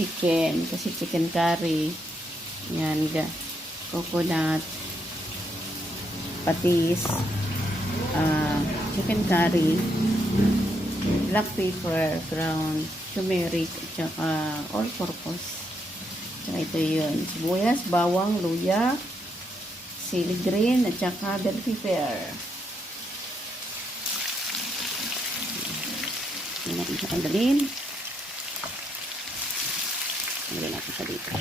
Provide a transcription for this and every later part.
chicken. Kasi chicken curry. Yan, coconut, patis, chicken curry, black pepper, ground turmeric, at saka all-purpose. Saka ito yun. Sibuyas, bawang, luya, sili green, at saka bell pepper. Hindi natin siya tanggalin. Tanggalin natin siya dito.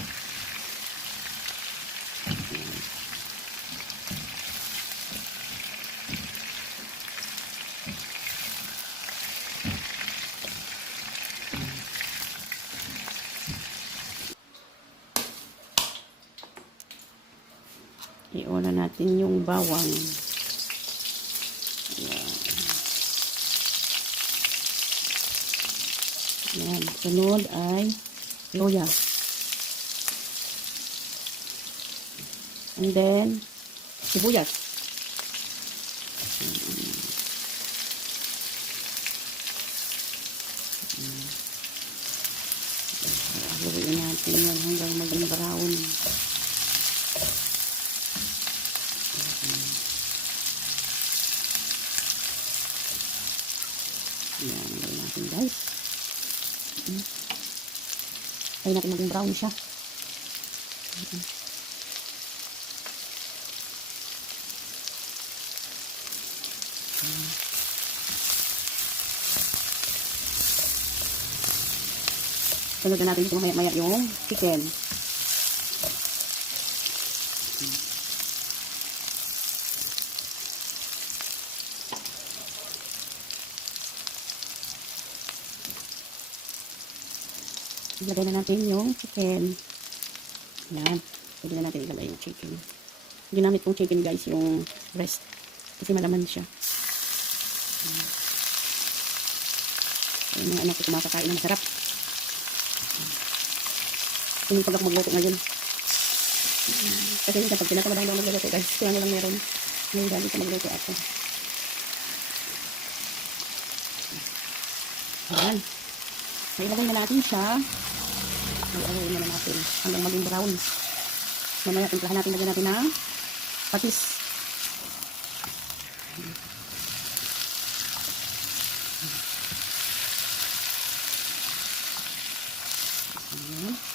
I-ola natin yung bawang. Ayan. Ayan. Sunod ay luya. And then, sibuyas. Haluin natin yan hanggang maging brown. Ayan, haluin natin guys. Kaya natin maging brown siya. Sunod na natin ito maya-maya yung chicken. Ilagay na natin yung chicken. Yan. Pwede na natin ilagay yung chicken. Ginamit kong chicken guys yung breast. Kasi malaman siya. Yung mga anak ko kumakakain na masarap. Hindi pag ako magluto ngayon. Kasi kapag tinatamad ako magluto guys, kaya lang meron. Ngayon dali ka magluto ako. Ayan. Ilagay na natin siya. Ilagay na natin hanggang maging brown. Mamaya timplahan natin, lagyan natin ng patis. Ayan.